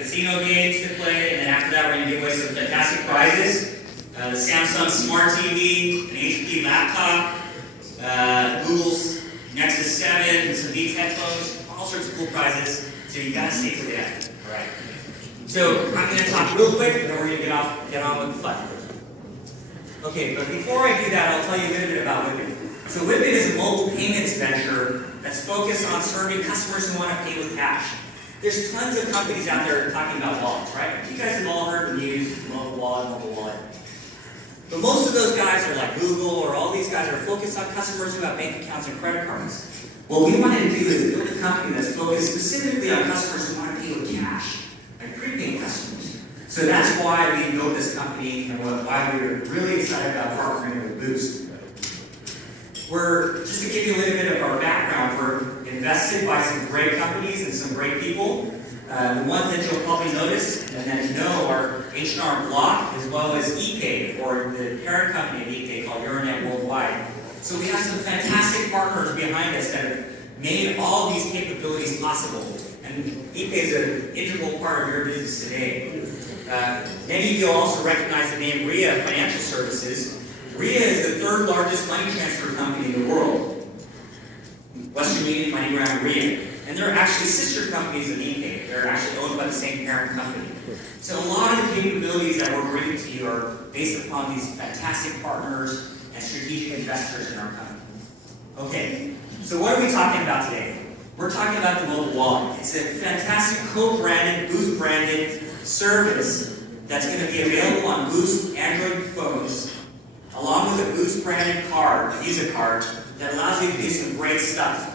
casino games to play, and then after that we're going to give away some fantastic prizes. The Samsung Smart TV, an HP laptop, Google's Nexus 7, some Beats headphones, all sorts of cool prizes. So you gotta stay till the end. Alright. So I'm gonna talk real quick, and then we're gonna get on with the fun. Okay, but before I do that, I'll tell you a little bit about Whipit. So Whipit is a mobile payments venture that's focused on serving customers who want to pay with cash. There's tons of companies out there talking about wallets, right? You guys have all heard the news, mobile wallet. But most of those guys are like Google, or all these guys are focused on customers who have bank accounts and credit cards. What we wanted to do is build a company that's focused specifically on customers who want to pay with cash, like prepaid customers. So that's why we built this company, and why we were really excited about partnering with Boost. Just to give you a little bit of our background, we're invested by some great companies and some great people. The ones that you'll probably notice and that you know are H&R Block, as well as ePay, or the parent company of ePay called Euronet Worldwide. So we have some fantastic partners behind us that have made all these capabilities possible. And ePay is an integral part of your business today. Many of you also recognize the name RIA Financial Services. RIA is the third largest money transfer company in the world. Western Union, MoneyGram, RIA. And they're actually sister companies of ePay. They're actually owned by the same parent company. So a lot of the capabilities that we're bringing to you are based upon these fantastic partners and strategic investors in our company. Okay, so what are we talking about today? We're talking about the mobile wallet. It's a fantastic co-branded, Boost-branded service that's going to be available on Boost Android phones, along with a Boost-branded card, a Visa card, that allows you to do some great stuff.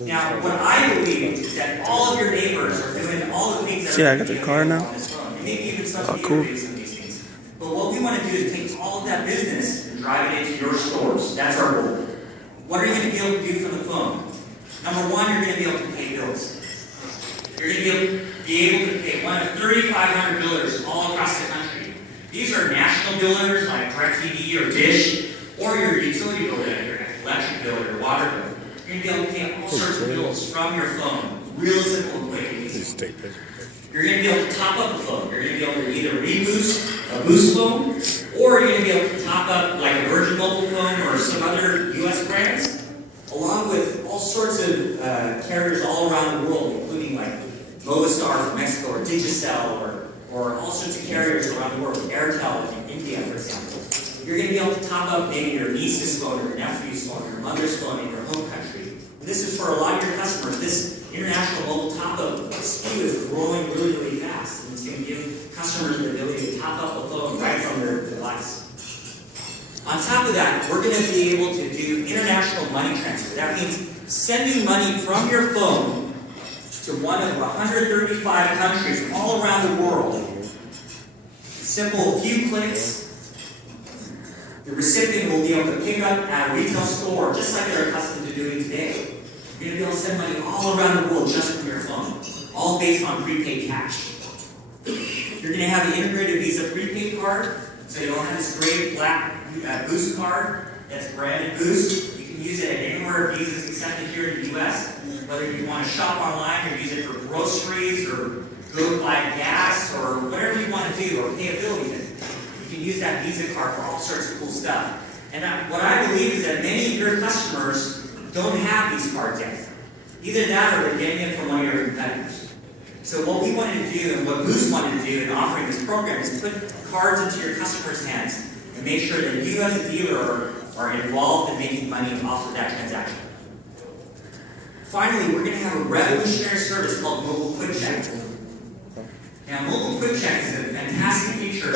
Now, what I believe is that all of your neighbors are doing all the things that I got the car now. On this phone. And maybe even some of you Cool. are doing some of these things. But what we want to do is take all of that business and drive it into your stores. That's our goal. What are you going to be able to do from the phone? Number one, you're going to be able to pay bills. You're going to be able to pay one of 3,500 billers all across the country. These are national billers like DirecTV or Dish, or your utility bill, your electric bill, your water bill. You're going to be able to pay all sorts of bills from your phone. Real simple and quick and easy. You're going to be able to top up a phone. You're going to be able to either reboost a Boost phone, or you're going to be able to top up like a Virgin Mobile phone or some other US brands, along with all sorts of carriers all around the world, including like Movistar from Mexico, or Digicel, or all sorts of carriers around the world, Airtel in India, for example. You're going to be able to top up maybe your niece's phone, or your nephew's phone, or your mother's phone in your home country. And this is for a lot of your customers. This international mobile top-up SKU is growing really, really fast. And it's going to give customers the ability to top up a phone right from their device. On top of that, we're going to be able to do international money transfer. That means sending money from your phone to one of 135 countries all around the world. Simple few clicks. The recipient will be able to pick up at a retail store, just like they're accustomed to doing today. You're going to be able to send money all around the world just from your phone, all based on prepaid cash. You're going to have the integrated Visa prepaid card, so you'll have this great black Boost card that's branded Boost. You can use it anywhere Visa is accepted here in the US, whether you want to shop online or use it for groceries or go buy gas or whatever you want to do or pay a bill even. You can use that Visa card for all sorts of cool stuff. And what I believe is that many of your customers don't have these cards yet. Either that or they're getting it from one of your competitors. So what we wanted to do and what Boost wanted to do in offering this program is put cards into your customers' hands and make sure that you as a dealer are involved in making money off of that transaction. Finally, we're going to have a revolutionary service called Mobile Quick Check. Now, Mobile Quick Check is a fantastic feature.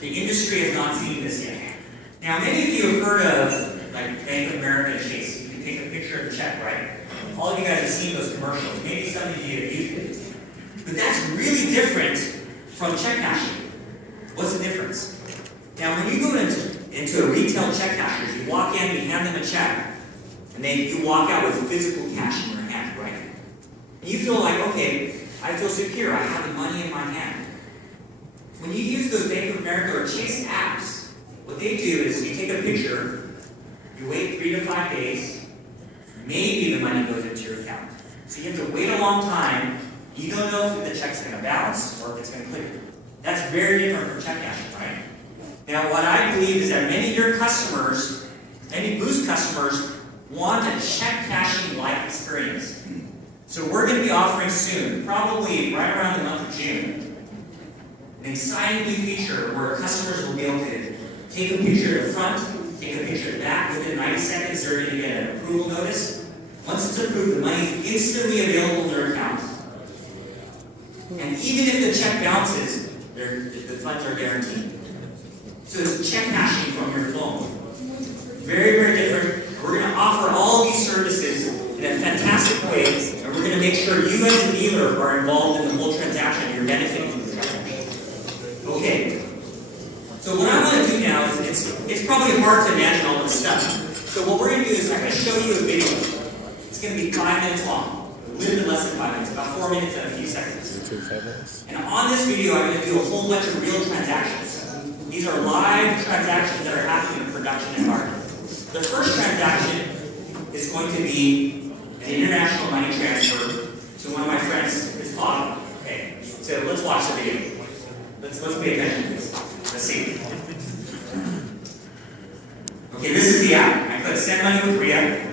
The industry has not seen this yet. Now, many of you have heard of like Bank of America and Chase. You can take a picture of the check, right? All of you guys have seen those commercials. Maybe some of you have used it. But that's really different from check cashing. What's the difference? Now, when you go into a retail check casher, you walk in, you hand them a check, and then you walk out with physical cash in your hand, right? And you feel like, okay, I feel secure. I have the money in my hand. When you use those Bank of America or Chase apps, what they do is you take a picture, you wait 3 to 5 days, maybe the money goes into your account. So you have to wait a long time, You don't know if the check's going to bounce or if it's going to clear. That's very different from check cashing, right? Now, what I believe is that many of your customers, many Boost customers, want a check cashing-like experience. So we're going to be offering soon, probably right around the month of June, an exciting new feature where customers will be able to take a picture of the front, take a picture of the back. Within 90 seconds, they're going to get an approval notice. Once it's approved, the money is instantly available in their account. And even if the check bounces, the funds are guaranteed. So it's check cashing from your phone. Very, very different. We're going to offer all these services in a fantastic way, and we're going to make sure you as a dealer are involved in the whole transaction and you're benefiting from the transaction. Okay. So what I want to do now is, it's probably hard to imagine all this stuff. So what we're going to do is I'm going to show you a video. It's going to be 5 minutes long. A little bit less than 5 minutes, about 4 minutes and a few seconds. And on this video, I'm going to do a whole bunch of real transactions. These are live transactions that are happening in a production environment. The first transaction is going to be an international money transfer to one of my friends, his father. Okay, so let's watch the video. Let's pay attention to this. Let's see. Okay, this is the app. I click send money with Ria.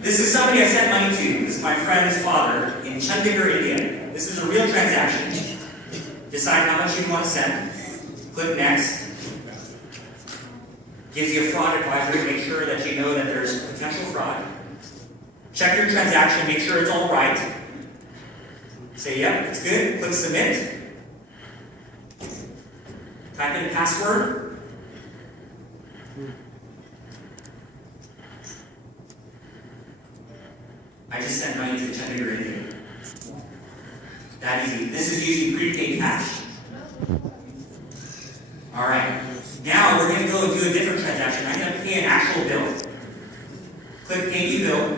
This is somebody I sent money to. This is my friend's father in Chandigarh, India. This is a real transaction. Decide how much you want to send. Click next. Gives you a fraud advisory. Make sure that you know that there's potential fraud. Check your transaction. Make sure it's all right. Say, yep, it's good. Click submit. Type in password. I just sent money to Chandigarh, India. That easy. This is using prepaid cash. All right. Now we're going to go and do a different transaction. I'm going to pay an actual bill. Click pay new bill.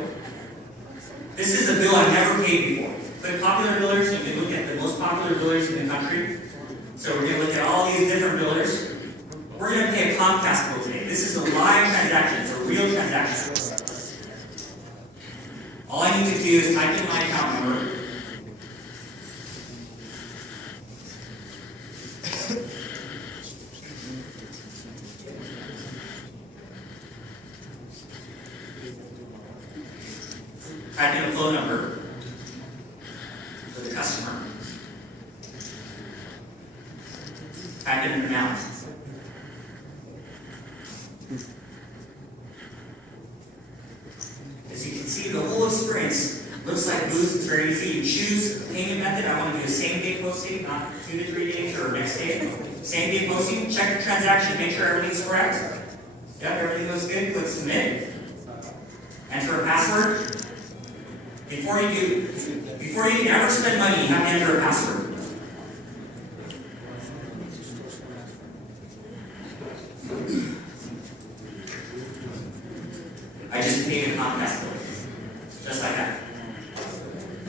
This is a bill I've never paid before. Click popular billers. You can look at the most popular billers in the country. So we're going to look at all these different billers. We're going to pay a Comcast bill today. This is a live transaction. It's a real transaction. All I need to do is type in my account number. Type in a phone number for the customer. Type in an amount. As you can see, the whole experience looks like Boost. It's very easy. You choose a payment method. I want to do a same-day posting, not 2 to 3 days or next day. Same-day posting. Check the transaction. Make sure everything's correct. Yep, everything looks good. Click submit. Enter a password. Before you can ever spend money, you have to enter a password. I just paid a Comcast bill. Just like that.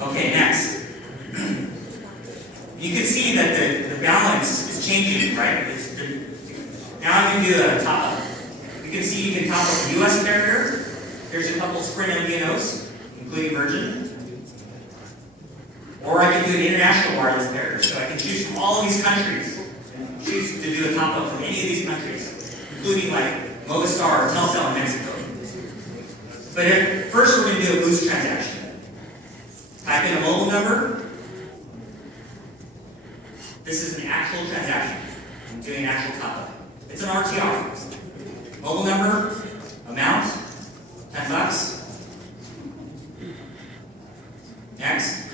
Okay, next. You can see that the balance is changing, right? Now I'm going to do a top up. You can see you can top up the US carrier. There's a couple Sprint MVNOs, including Virgin. Or I can do an international wireless carrier. So I can choose from all of these countries. And choose to do a top up from any of these countries, including like Movistar or Telcel in Mexico. But first we're going to do a Boost transaction. Type in a mobile number. This is an actual transaction. I'm doing an actual top-up. It's an RTR. Mobile number, amount, $10. Next.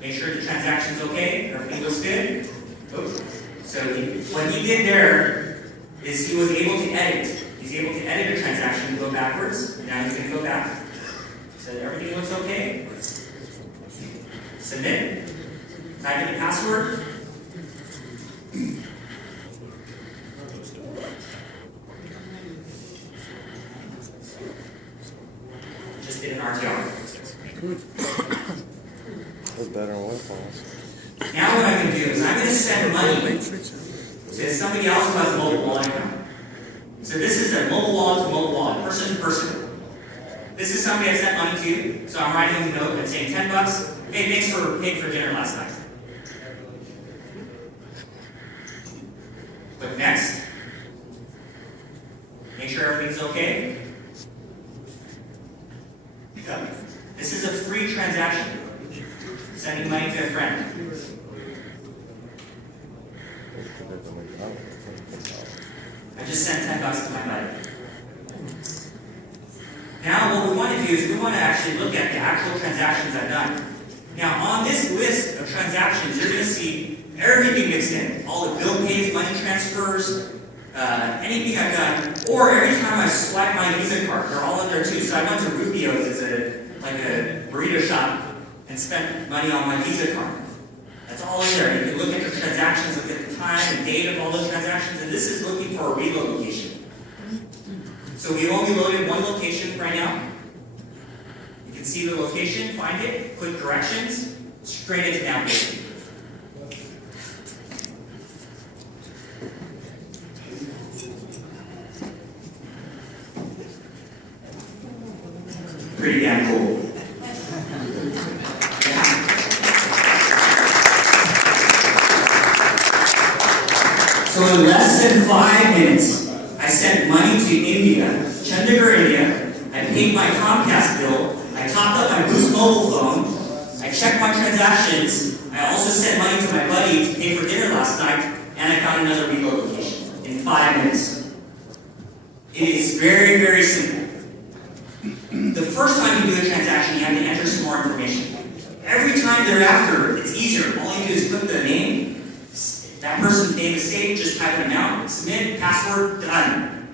Make sure the transaction's okay. Everything looks good. Oops. So what he did there is he was able to edit. He's able to edit a transaction and go backwards. Now he's going to go back. So everything looks okay. Submit. Type in the password. Just did an RTR. That's better on Wi-Fi. Now what I'm going to do is I'm going to send money to somebody else who has a mobile wallet account. So this is a mobile wallet to mobile wallet, person to person. This is somebody I sent money to, so I'm writing them a note and saying $10. Hey, thanks for paying for dinner last night. Click next. Make sure everything's okay. This is a free transaction. Sending money to a friend. I just sent $10 to my buddy. Now what we want to do is we want to actually look at the actual transactions I've done. Now on this list of transactions, you're going to see everything mixed in. All the bill pays, money transfers, anything I've done, or every time I swipe my Visa card, they're all in there too. So I went to Rubio's, it's like a burrito shop, and spent money on my Visa card. That's all in there. You can look at your transactions, look at the time and date of all those transactions, and this is looking for a reload location. So we only loaded one location right now. You can see the location, find it, click directions, straight into navigation. Pretty damn cool. So in less than 5 minutes, I sent money to India, Chandigarh, India. I paid my Comcast bill. I topped up my Boost mobile phone. I checked my transactions. I also sent money to my buddy to pay for dinner last night, and I found another reload location in 5 minutes. It is very, very simple. The first time you do a transaction, you have to enter some more information. Every time thereafter, it's easier. All you do is put the name. That person's name is saved, just type an amount, submit, password, done.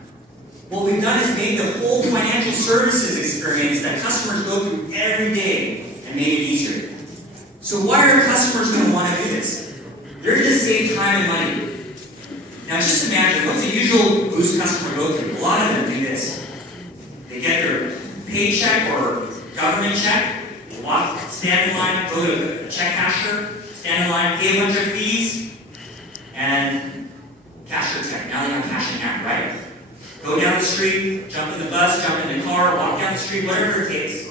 What we've done is made the whole financial services experience that customers go through every day and made it easier. So why are customers going to want to do this? They're going to save time and money. Now just imagine, what's a usual Boost customer go through? A lot of them do this. They get their paycheck or government check, stand in line, go to a check casher, stand in line, pay a bunch of fees, and cash your check. Now they have cash in hand, right? Go down the street, jump in the bus, jump in the car, walk down the street, whatever it takes.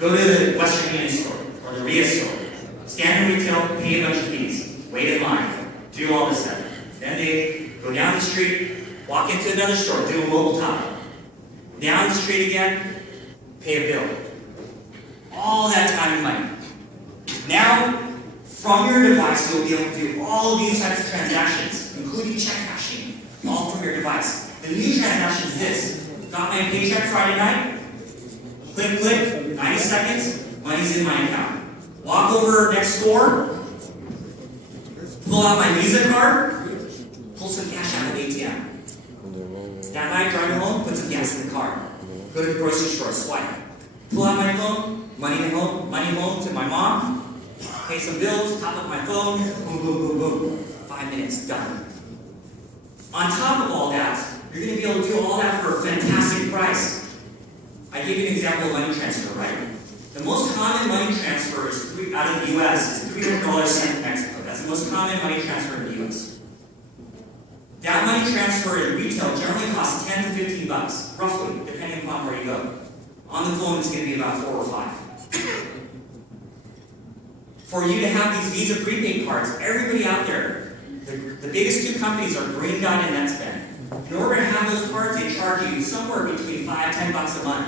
Go to the Western Union store or the RIA store. Stand in retail, pay a bunch of fees, wait in line, do all this stuff. Then they go down the street, walk into another store, do a mobile top. Down the street again, pay a bill. All that time and money. Now, from your device, you'll be able to do all of these types of transactions, including check cashing, all from your device. The new transaction is this. Got my paycheck Friday night, click, 90 seconds, money's in my account. Walk over next door, pull out my Visa card, pull some cash out of the ATM. That night, driving home, put some gas in the car. Go to the grocery store, swipe. Pull out my phone, money home to my mom, pay some bills, top up my phone, boom, boom, boom, boom. 5 minutes, done. On top of all that, you're going to be able to do all that for a fantastic price. I give you an example of money transfer, right? The most common money transfer out of the US is $300 sent to Mexico. That's the most common money transfer in the US. That money transfer in retail generally costs $10 to $15, roughly, depending upon where you go. On the phone, it's going to be about 4 or 5. For you to have these Visa prepaid cards, everybody out there, the biggest 2 companies are Green Dot and NetSpend. In order to have those cards, they charge you somewhere between $5 and $10 a month.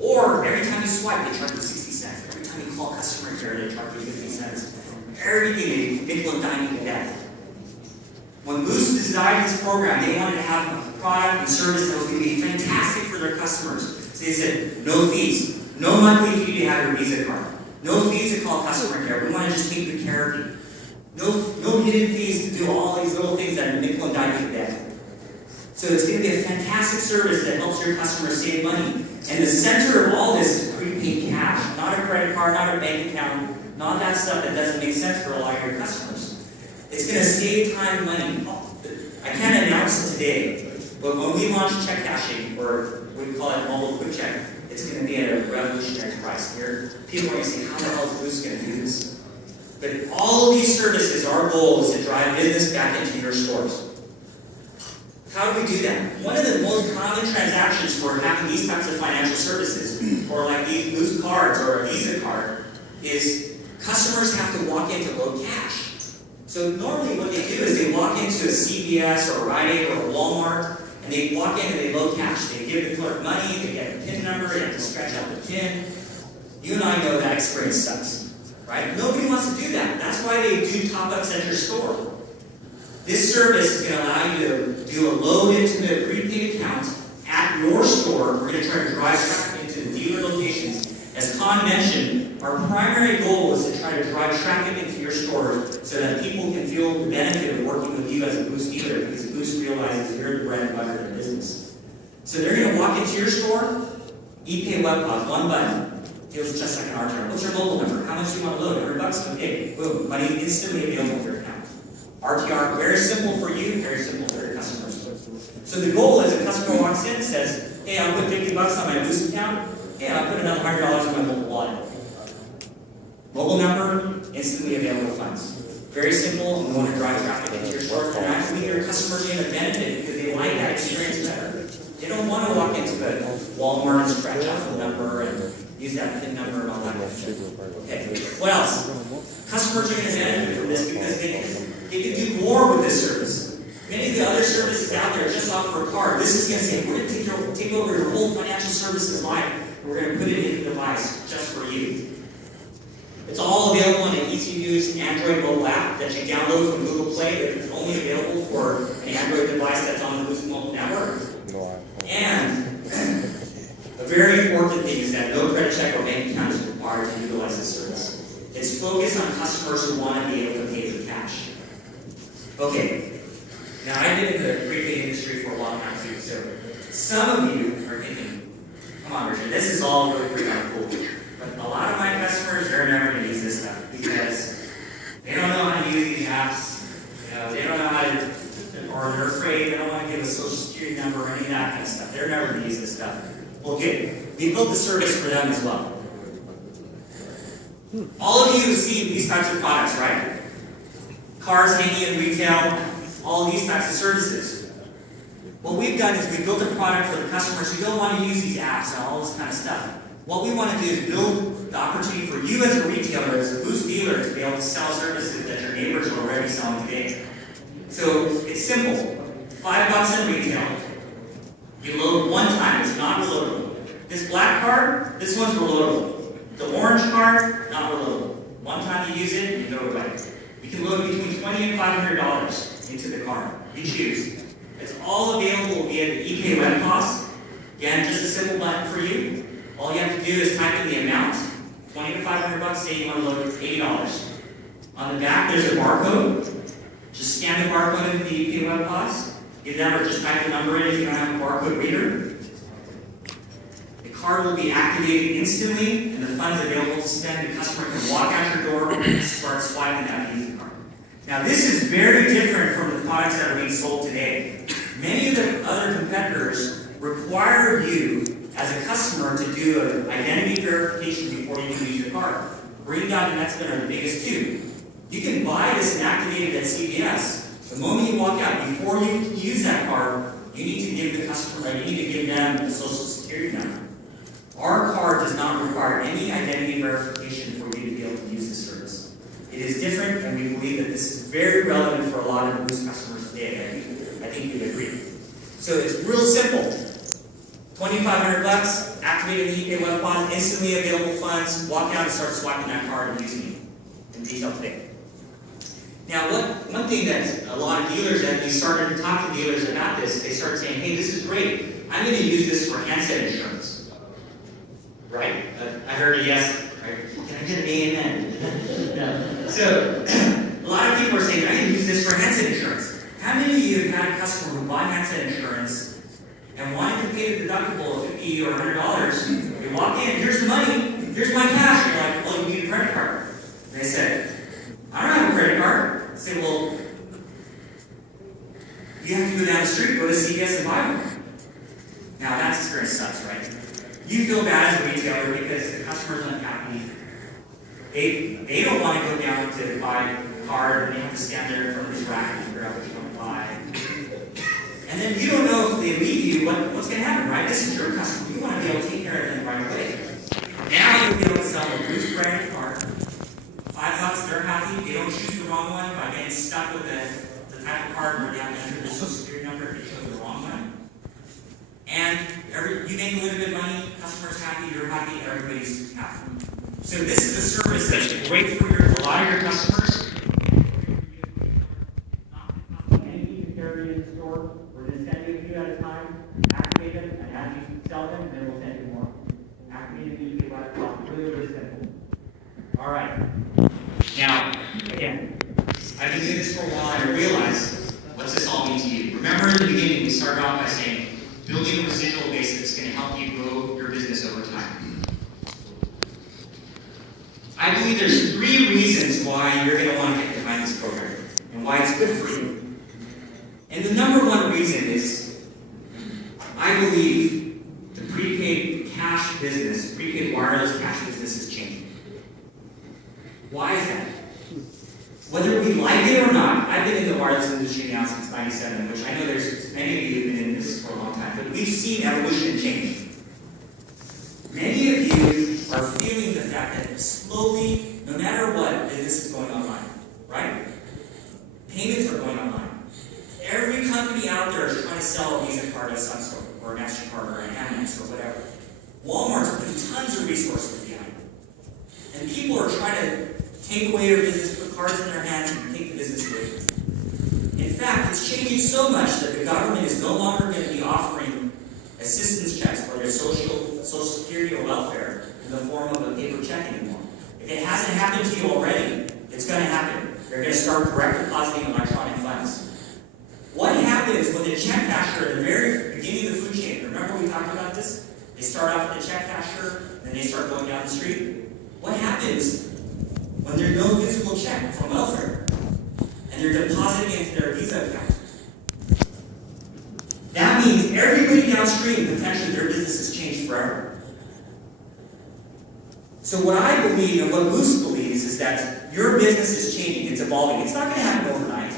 Or every time you swipe, they charge you 60 cents. Every time you call customer care, they charge you 50 cents. Everything, they nickel and dime you to death. When Boost designed this program, they wanted to have a product and service that was going to be fantastic for their customers. So they said, no fees, no monthly fee to have your Visa card. No fees to call customer care. We want to just take good care of you. No hidden fees to do all these little things that are nickel and dime you to death. So it's going to be a fantastic service that helps your customers save money. And the center of all this is prepaid cash. Not a credit card, not a bank account, not that stuff that doesn't make sense for a lot of your customers. It's going to save time and money. I can't announce it today, but when we launch check cashing, or we call it mobile quick check, it's going to be at a revolutionary price. People are going to say, how the hell is Boost going to do this? But all of these services, our goal is to drive business back into your stores. How do we do that? One of the most common transactions for having these types of financial services, or like these Boost cards or a Visa card, is customers have to walk in to load cash. So normally what they do is they walk into a CVS or a Rite Aid or a Walmart, and they walk in and they load cash. They give the clerk money, they get a PIN number, they have to scratch out the PIN. You and I know that experience sucks, right? Nobody wants to do that. That's why they do top-ups at your store. This service is going to allow you to do a load into the prepaid account at your store. We're going to try to drive traffic into the dealer locations. As Con mentioned, our primary goal is to try to drive traffic into your store so that people can feel the benefit of working with you as a Boost dealer, because Boost realizes you're the bread and butter of the business. So they're going to walk into your store, ePay web POS, one button. Feels just like an RTR. What's your mobile number? How much do you want to load? $100? Okay, boom. Money instantly available to your account. RTR, very simple for you, very simple for your customers. So the goal is a customer walks in and says, hey, I'll put $50 on my Boost account. Hey, I'll put another $100 in my mobile wallet. Mobile number, instantly available funds. Very simple, and we want to drive traffic into your store. And actually, your customers are going to benefit because they like that experience better. They don't want to walk into a Walmart and scratch out the number and use that PIN number and all that kind of stuff. Okay, what else? Customers are going to benefit from this because they can do more with this service. Many of the other services out there just offer a card. This is going to say, we're going to take over your whole financial services line. We're going to put it in the device just for you. It's all available in an easy-to-use Android mobile app that you download from Google Play. It's only available for an Android device that's on the Boost mobile network. And a very important thing is that no credit check or bank account is required to utilize this service. It's focused on customers who want to be able to pay for cash. Okay, now I've been in the prepaid industry for a long time too, so some of you are thinking, come on, Richard, this is all really pretty cool. But a lot of my customers, they're never going to use this stuff because they don't know how to use these apps. They don't know how to, or they're afraid, they don't want to give a social security number or any of that kind of stuff. They're never going to use this stuff. Well, good. We built the service for them as well. All of you have seen these types of products, right? Cars hanging in retail, all of these types of services. What we've done is we built a product for the customers who don't want to use these apps and all this kind of stuff. What we want to do is build the opportunity for you as a retailer, as a Boost dealer, to be able to sell services that your neighbors are already selling today. So it's simple. $5 in retail. You load one time, it's not reloadable. This black card, this one's reloadable. The orange card, not reloadable. One time you use it, you throw it away. You can load between $20 and $500 into the card. You choose. It's all available via the ePay web POS. Again, just a simple button for you. All you have to do is type in the amount, $20 to $500, say you want to load $80. On the back, there's a barcode. Just scan the barcode into the ePay web POS. You never just type the number in if you don't have a barcode reader. The card will be activated instantly, and the funds available to spend. The customer can walk out your door and start swiping that Visa card. Now, this is very different from the products that are being sold today. Many of the other competitors require you, as a customer, to do an identity verification before you can use your card. Green Dot and Metzman are the biggest two. You can buy this and activate it at CVS. The moment you walk out, before you use that card, you need to give the customer, you need to give them the social security number. Our card does not require any identity verification for you to be able to use the service. It is different, and we believe that this is very relevant for a lot of Boost customers today. I think you'd agree. So it's real simple. $2,500, activating the ePay web POS, instantly available funds, walk out and start swiping that card and using it in retail today. Now, one thing that a lot of dealers, as we started to talk to dealers about this, they started saying, hey, this is great. I'm going to use this for handset insurance. Right? I heard a yes. Can I get an amen? No. So, a lot of people are saying, I'm going to use this for handset insurance. How many of you have had a customer who bought handset insurance and wanted to pay the deductible of $50 or $100? You walk in, here's the money, here's my cash. And you're like, well, you need a credit card. And they said, I don't have a credit card. I said, well, you have to go down the street, go to CVS and buy one. Now, that experience sucks, right? You feel bad as a retailer because the customer's unhappy. They don't want to go down to buy a card and they have to stand there in front of this rack and figure out what you want to buy. And And then you don't know if they leave you, what's going to happen, right? This is your customer. You want to be able to take care of them right away. Now you'll be able to sell a Boost branded card. $5, they're happy. They don't choose the wrong one by getting stuck with the type of card where they have to enter their social security number if they chose the wrong one. And you make a little bit of money, customer's happy, you're happy, everybody's happy. So this is a service that's great for a lot of your customers. Not anything to carry in the store. We're going to send you a few at a time, activate them, and as you sell them, then we'll send you more. Activate them, you get right off. Really, really simple. All right. Now, again, I've been doing this for a while, and I realize what's this all mean to you. Remember in the beginning, we started off by saying, building a residual base that's going to help you grow your business over time. I believe there's 3 reasons why you're going to want to get behind this program and why it's good for you. And the number 1 reason is, I believe the prepaid cash business, prepaid wireless cash business is changing. Why is that? Whether we like it or not, I've been in the wireless industry now since '97, which I know there's many of you who've been in this for a long time, but we've seen evolution and change. Many of you are feeling the fact that slowly, no matter what, business is going online, right? Payments are going online. Every company out there is trying to sell a Visa card at some sort, or a MasterCard, or an Amex, or whatever. Walmart's putting tons of resources behind it. And people are trying to take away your business, put cards in their hands, and take the business away from you. In fact, it's changing so much that the government is no longer going to be offering assistance checks for their social security or welfare in the form of a paper check anymore. If it hasn't happened to you already, it's going to happen. They're going to start direct depositing electronic funds. What happens when the check casher at the very beginning of the food chain, remember we talked about this? They start off at the check casher, then they start going down the street. What happens when there's no physical check from welfare and they're depositing into their Visa account? That means everybody downstream, potentially their business has changed forever. So what I believe and what Boost believes is that your business is changing, it's evolving. It's not going to happen overnight,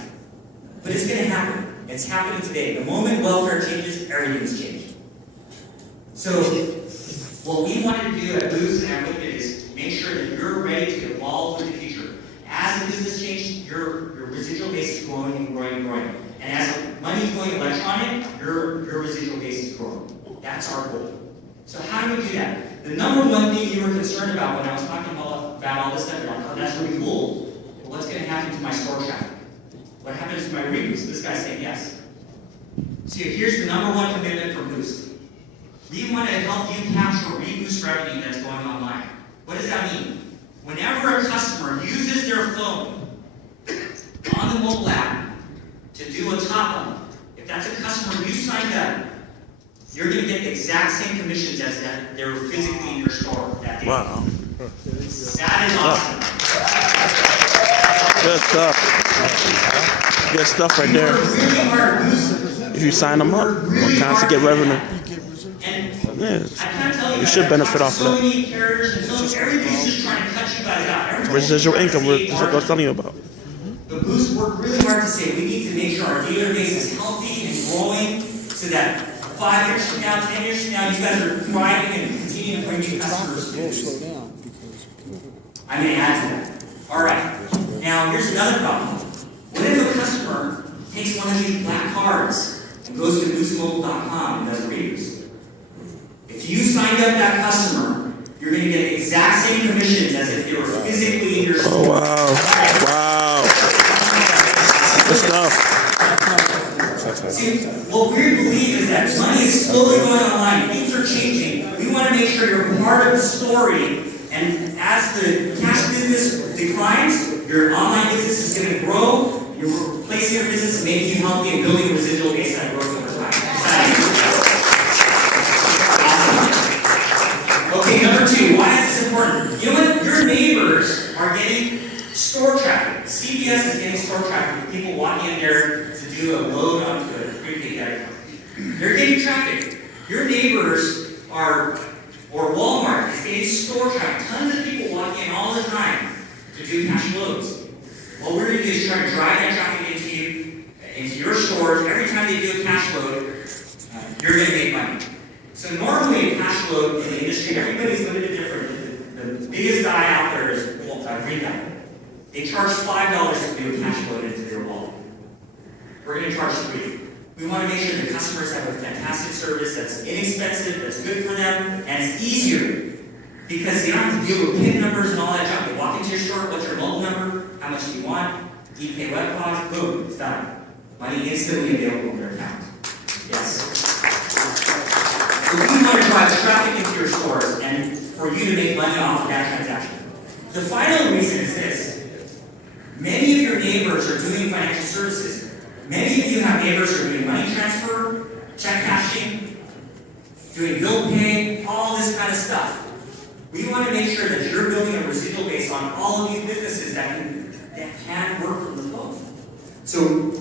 but it's going to happen. It's happening today. The moment welfare changes, everything's changed. So what we want to do at Boost and at Whipit is make sure that you're ready to evolve for the future. As the business changes, your residual base is growing and growing and growing. And as money is going electronic, your residual base is growing. That's our goal. So how do we do that? The number 1 thing you were concerned about when I was talking about all this stuff, you're like, oh, that's really cool. But what's going to happen to my store traffic? What happens to my reboost? This guy's saying yes. So here's the number 1 commitment from Boost. We want to help you capture reboost revenue that's going online. What does that mean? Whenever a customer uses their phone on the mobile app to do a top-up, if that's a customer you signed up, you're going to get the exact same commissions as that they were physically in your store that day. Wow. That is awesome. Good stuff. Good stuff right there. Really hard, Boost. If you sign them up, all kinds to get revenue. Yeah. You should benefit off of that. Everybody's just trying to cut you guys out. Residual income, this is what I was telling you about. The Boost worked really hard to say we need to make sure our dealer base is healthy and growing so that 5 years from now, 10 years from now, you guys are thriving and continue to bring new customers to this. I'm going to add to that. All right. Now, here's another problem. What if a customer takes one of these black cards and goes to boostmobile.com and does a reboost? If you signed up that customer, you're going to get the exact same commissions as if they were physically in your store. Oh, wow. Wow. Good stuff. See, what we believe is that money is slowly going online. Things are changing. We want to make sure you're part of the story. And as the cash business declines, your online business is going to grow. You're replacing your business and making you healthy and building a residual base that grows over time. Awesome. Okay, number 2. Why is this important? You know what? Your neighbors are getting store traffic. CVS is getting store traffic with people walking in there to do a load onto a prepaid debit card. They're getting traffic. Your neighbors are, or Walmart is getting store traffic. Tons of people walking in all the time to do cash loads. What we're going to do is try to drive that traffic into your store stores, every time they do a cash load, you're going to make money. So normally a cash load in the industry, everybody's a little bit different. The biggest guy out there is Green Guy. They charge $5 to do a cash load into their wallet. We're going to charge $3. We want to make sure the customers have a fantastic service that's inexpensive, that's good for them, and it's easier. Because you don't have to deal with PIN numbers and all that junk. You walk into your store, what's your mobile number, how much do you want, ePay web cost, boom, it's done. Money instantly available in their account. Yes. So we want to drive traffic into your stores and for you to make money off of that transaction. The final reason is this. Many of your neighbors are doing financial services. Many of you have neighbors who are doing money transfer, check cashing, doing bill pay, all this kind of stuff. We want to make sure that you're building a residual base on all of these businesses that can work from the phone. So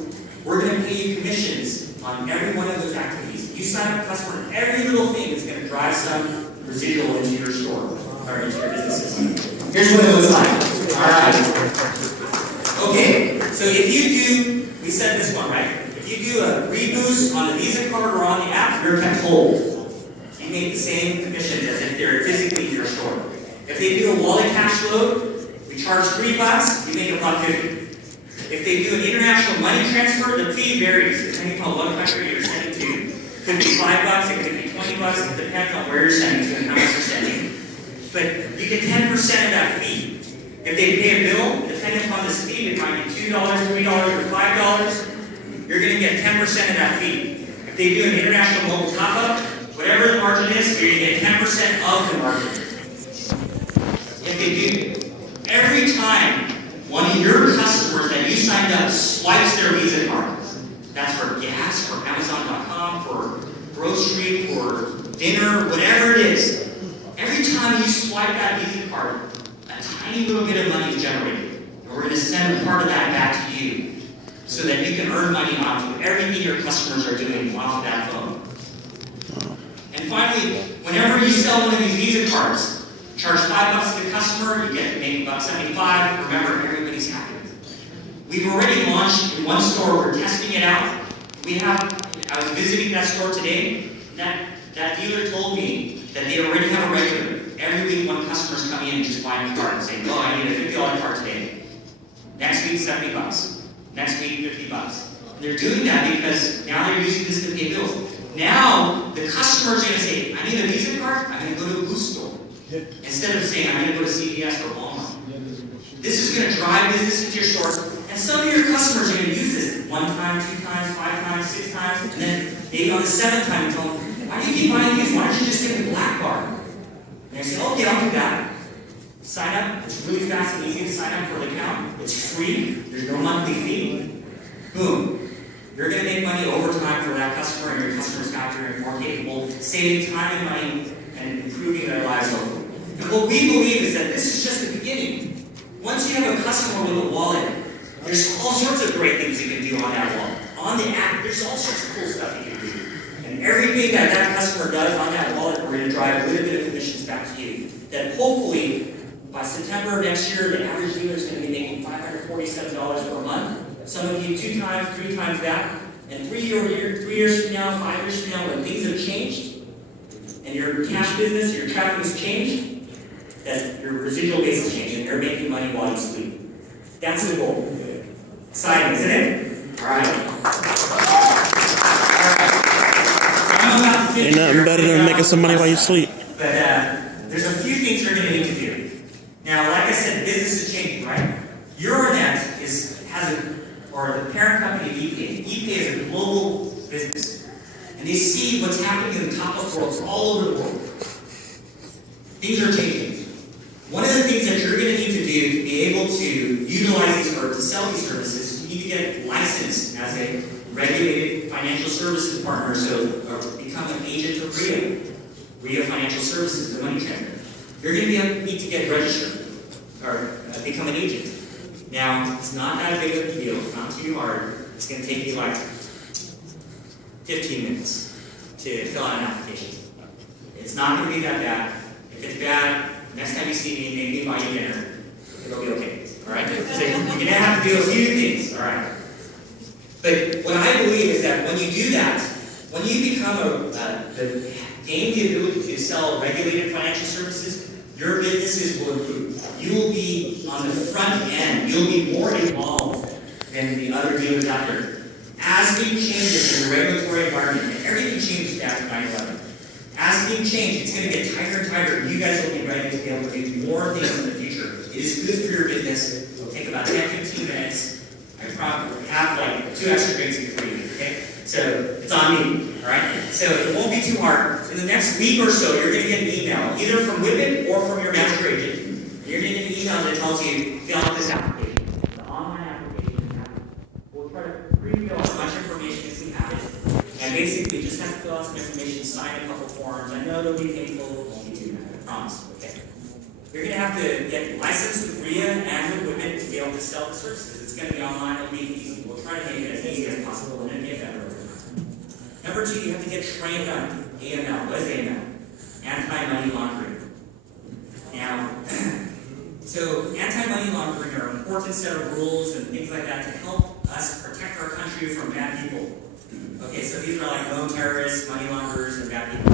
we're going to pay you commissions on every one of those activities. You sign up a customer, every little thing is going to drive some residual into your store or into your businesses. Here's what it looks like. All right. Okay. So if you do, we said this one, right? If you do a reboost on the Visa card or on the app, you're kept whole. You make the same commissions as if they're physically in your store. If they do a wallet cash load, we charge $3, you make $1.50. If they do an international money transfer, the fee varies depending on what country you're sending to. It could be $5, it could be $20, it depends on where you're sending to and how much you're sending. But you get 10% of that fee. If they pay a bill, depending upon the speed, it might be $2, $3, or $5, you're going to get 10% of that fee. If they do an international mobile top-up, whatever the margin is, you're going to get 10% of the margin. If they do, every time one of your customers that you signed up swipes their Visa card, that's for gas, for Amazon.com, for grocery, for dinner, whatever it is, every time you swipe that Visa card, a tiny little bit of money is generated. And we're going to send a part of that back to you so that you can earn money off of everything your customers are doing off of that phone. And finally, whenever you sell one of these Visa cards, charge $5 to the customer, you get to make about $75. Remember, everybody's happy. We've already launched in one store, we're testing it out. I was visiting that store today. That dealer told me that they already have a regular. Every week, when customers come in and just buy a card and say, oh, I need a $50 card today. Next week, $70. Next week, $50. And they're doing that because now they're using this to pay bills. Now, the customer's going to say, I need a Visa card, I'm going to go to a Boost store. Instead of saying, I'm going to go to CVS or Walmart. This is going to drive business into your stores, and some of your customers are going to use this 1 time, 2 times, 5 times, 6 times, and then maybe on the 7th time you tell them, why do you keep buying these? Why don't you just get the black card? And they say, okay, I'll do that. Sign up. It's really fast and easy to sign up for the account. It's free. There's no monthly fee. Boom. You're going to make money over time for that customer, and your customers after are more capable, saving time and money and improving their lives over. And what we believe is that this is just the beginning. Once you have a customer with a wallet, there's all sorts of great things you can do on that wallet. On the app, there's all sorts of cool stuff you can do. And everything that that customer does on that wallet, we're going to drive a little bit of commissions back to you. That hopefully, by September of next year, the average dealer is going to be making $547 per month. Some of you 2 times, 3 times that. And 3 years from now, 5 years from now, when things have changed, and your cash business, your traffic has changed, that your residual base has changed, and you're making money while you sleep. That's the goal. Exciting, isn't it? All right. Ain't nothing better than making some money while you sleep. But there's a few things you're going to need to do. Now, like I said, business is changing, right? Euronet or the parent company of ePay. ePay is a global business. And they see what's happening in the top of worlds all over the world. Things are changing. One of the things that you're going to need to do to be able to utilize these or to sell these services, you need to get licensed as a regulated financial services partner, or become an agent of RIA Financial Services, the money transfer. You're going to need to get registered or become an agent. Now, it's not that big of a deal. It's not too hard. It's going to take you like 15 minutes to fill out an application. It's not going to be that bad. If it's bad, next time you see me, make me buy you dinner. It'll be okay. All right? So you're going to have to do a few things. All right? But what I believe is that when you do that, when you become gain the ability to sell regulated financial services, your businesses will improve. You will be on the front end. You'll be more involved than the other dealers out there. As things changes in the regulatory environment, and everything changes after 9/11. As things change, it's going to get tighter and tighter, and you guys will be ready to be able to do more things in the future. It is good for your business. It'll take about 10-15 minutes. I probably have like 2 extra drinks for you, okay? So it's on me, all right? So it won't be too hard. In the next week or so, you're going to get an email, either from Whipit or from your master agent. You're going to get an email that tells you, fill out this application. The online application. We'll try to pre-fill as much information as we have it. And basically, just have to fill out some information, sign a couple forms. I know it'll be painful, it won't be too bad, I promise, okay? You're going to have to get licensed with RIA and with Whipit to be able to sell the services. It's going to be online, it'll be easy. We'll try to make it as easy as possible and then get better over time. Number 2, you have to get trained on AML. What is AML? Anti-money laundering. Now, so anti-money laundering are an important set of rules and things like that to help us protect our country from bad people. Okay, so these are like known terrorists, money launderers, and bad people.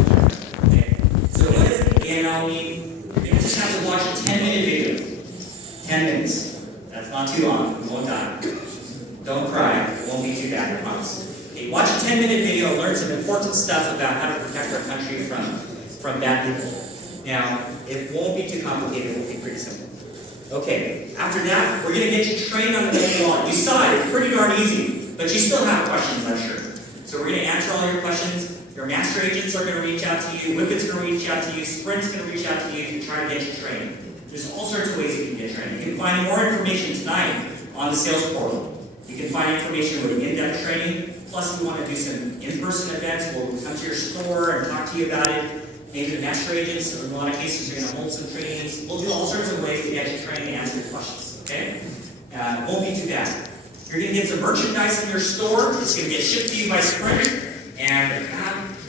Okay, so what does AML mean? You just have to watch a 10-minute video. 10 minutes. That's not too long. You won't die. Don't cry. It won't be too bad, I promise. Okay, watch a 10-minute video, learn some important stuff about how to protect our country from bad people. Now, it won't be too complicated. It will be pretty simple. Okay, after that, we're going to get you trained on the money law. You saw it. It's pretty darn easy. But you still have questions, I'm sure. So we're going to answer all your questions. Your master agents are going to reach out to you. Whipit's going to reach out to you. Sprint's going to reach out to you to try to get you trained. There's all sorts of ways you can get trained. You can find more information tonight on the sales portal. You can find information with in-depth training. Plus, we want to do some in-person events. We'll come to your store and talk to you about it. Maybe the master agents, in a lot of cases, are going to hold some trainings. We'll do all sorts of ways to get you trained and answer your questions. Okay? It won't be too bad. You're going to get some merchandise in your store. It's going to get shipped to you by Sprint. And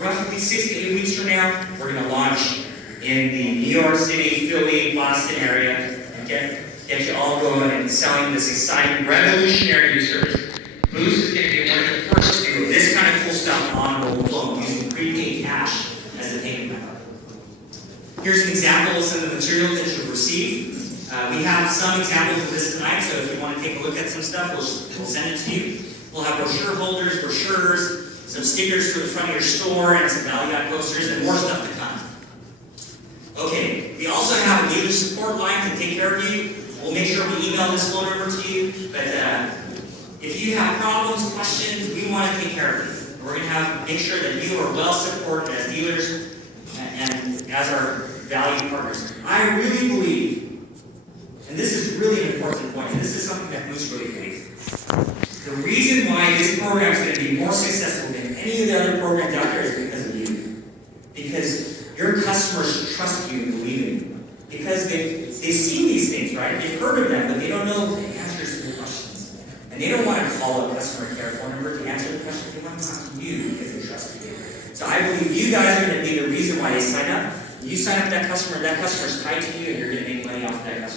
roughly 6 to 8 weeks from now, we're going to launch in the New York City, Philly, Boston area and get you all going and selling this exciting, revolutionary new service. Boost is going to be one of the first to do this kind of cool stuff on mobile phone using prepaid cash as a payment method. Here's an example of some of the materials that you'll receive. We have some examples of this tonight, so if you want to take a look at some stuff, we'll send it to you. We'll have brochure holders, brochures, some stickers for the front of your store, and some value add posters, and more stuff to come. Okay, we also have a dealer support line to take care of you. We'll make sure we email this phone number to you, but if you have problems, questions, we want to take care of you. We're going to make sure that you are well supported as dealers and as our value partners. I really believe, and this is really an important point, and this is something that Moose really believes. The reason why this program is going to be more successful than any of the other programs out there is because of you. Because your customers trust you and believe in you. Because they've seen these things, right? They've heard of them, but they don't know the answers to the questions. And they don't want to call a customer care phone number to answer the question. They want to talk to you because they trust you. So I believe you guys are going to be the reason why they sign up. You sign up that customer's tied to you, and you're going to make money off of that customer.